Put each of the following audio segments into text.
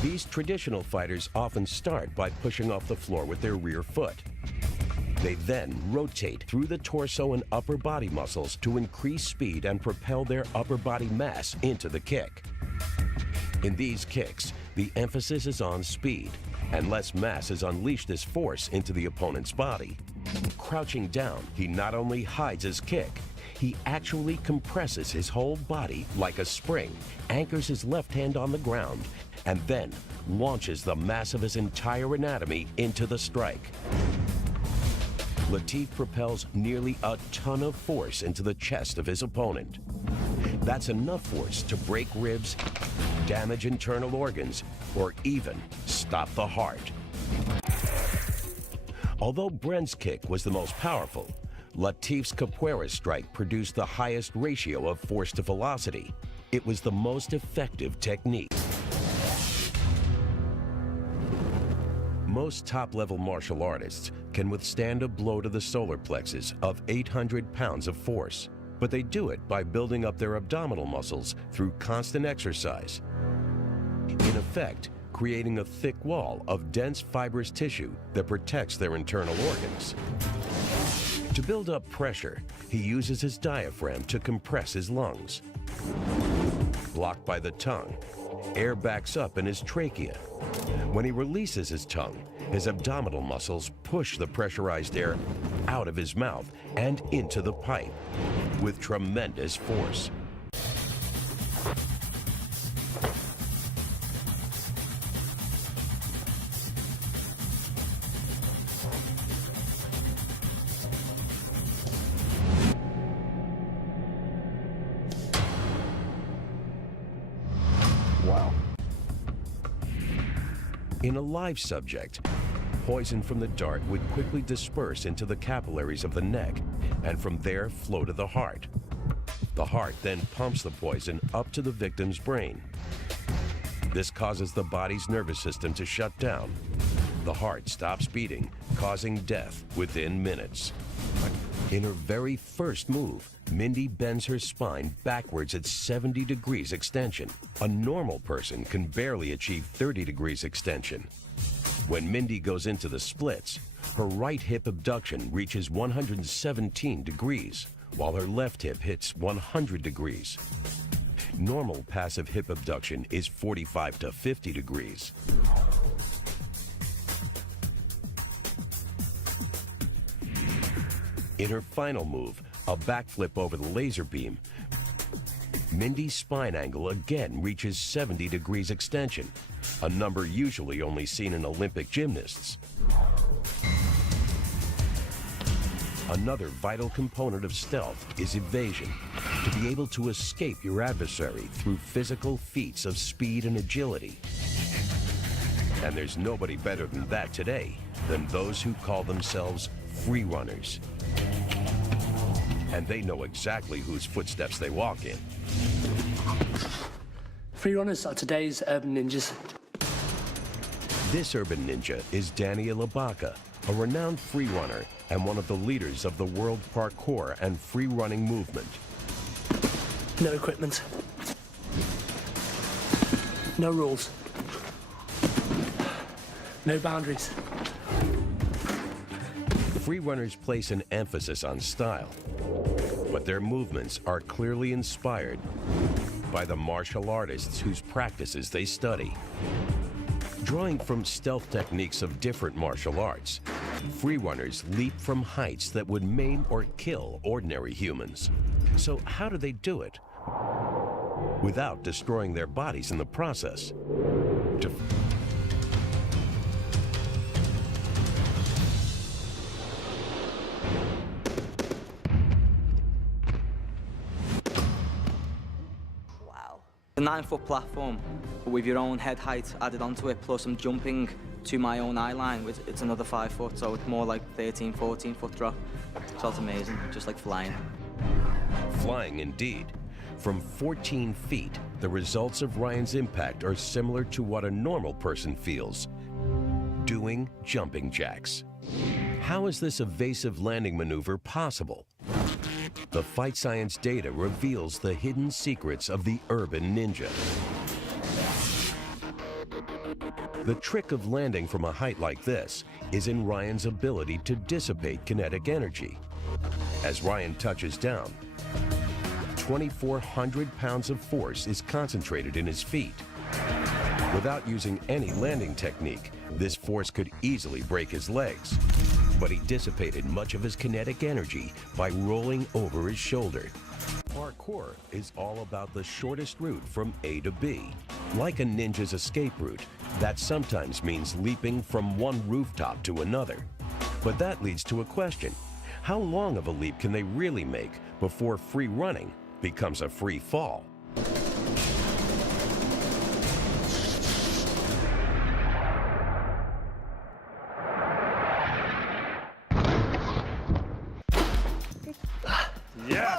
These traditional fighters often start by pushing off the floor with their rear foot. They then rotate through the torso and upper body muscles to increase speed and propel their upper body mass into the kick. In these kicks, the emphasis is on speed, and less mass is unleashed as force into the opponent's body. Crouching down, he not only hides his kick, he actually compresses his whole body like a spring, anchors his left hand on the ground, and then launches the mass of his entire anatomy into the strike. Latif propels nearly a ton of force into the chest of his opponent. That's enough force to break ribs, damage internal organs, or even stop the heart. Although Brent's kick was the most powerful, Latif's capoeira strike produced the highest ratio of force to velocity. It was the most effective technique. Most top-level martial artists can withstand a blow to the solar plexus of 800 pounds of force, but they do it by building up their abdominal muscles through constant exercise. In effect, creating a thick wall of dense fibrous tissue that protects their internal organs. To build up pressure, he uses his diaphragm to compress his lungs. Blocked by the tongue, air backs up in his trachea. When he releases his tongue, his abdominal muscles push the pressurized air out of his mouth and into the pipe with tremendous force. Wow. In a live subject, poison from the dart would quickly disperse into the capillaries of the neck and from there flow to the heart. The heart then pumps the poison up to the victim's brain. This causes the body's nervous system to shut down. The heart stops beating, causing death within minutes. In her very first move, Mindy bends her spine backwards at 70 degrees extension. A normal person can barely achieve 30 degrees extension. When Mindy goes into the splits, her right hip abduction reaches 117 degrees, while her left hip hits 100 degrees. Normal passive hip abduction is 45 to 50 degrees. In her final move, a backflip over the laser beam, Mindy's spine angle again reaches 70 degrees extension, a number usually only seen in Olympic gymnasts. Another vital component of stealth is evasion, to be able to escape your adversary through physical feats of speed and agility. And there's nobody better than that today than those who call themselves free runners. And they know exactly whose footsteps they walk in. Free runners are today's urban ninjas. This urban ninja is Daniel Ibaka, a renowned free runner and one of the leaders of the world parkour and free running movement. No equipment. No rules. No boundaries. Free runners place an emphasis on style, but their movements are clearly inspired by the martial artists whose practices they study. Drawing from stealth techniques of different martial arts, free runners leap from heights that would maim or kill ordinary humans. So how do they do it without destroying their bodies in the process? A 9-foot platform, but with your own head height added onto it, plus I'm jumping to my own eye line, which it's another 5 foot, so it's more like 13, 14 foot drop. So it's amazing, just like flying. Flying indeed. From 14 feet, the results of Ryan's impact are similar to what a normal person feels doing jumping jacks. How is this evasive landing maneuver possible? The Fight Science data reveals the hidden secrets of the urban ninja. The trick of landing from a height like this is in Ryan's ability to dissipate kinetic energy. As Ryan touches down, 2,400 pounds of force is concentrated in his feet. Without using any landing technique, this force could easily break his legs. But he dissipated much of his kinetic energy by rolling over his shoulder. Parkour is all about the shortest route from A to B. Like a ninja's escape route, that sometimes means leaping from one rooftop to another. But that leads to a question. How long of a leap can they really make before free running becomes a free fall?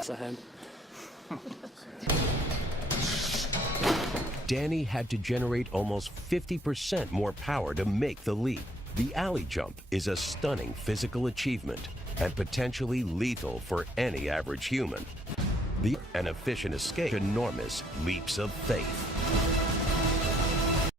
So him. Danny had to generate almost 50% more power to make the leap. The alley jump is a stunning physical achievement and potentially lethal for any average human. An efficient escape, enormous leaps of faith.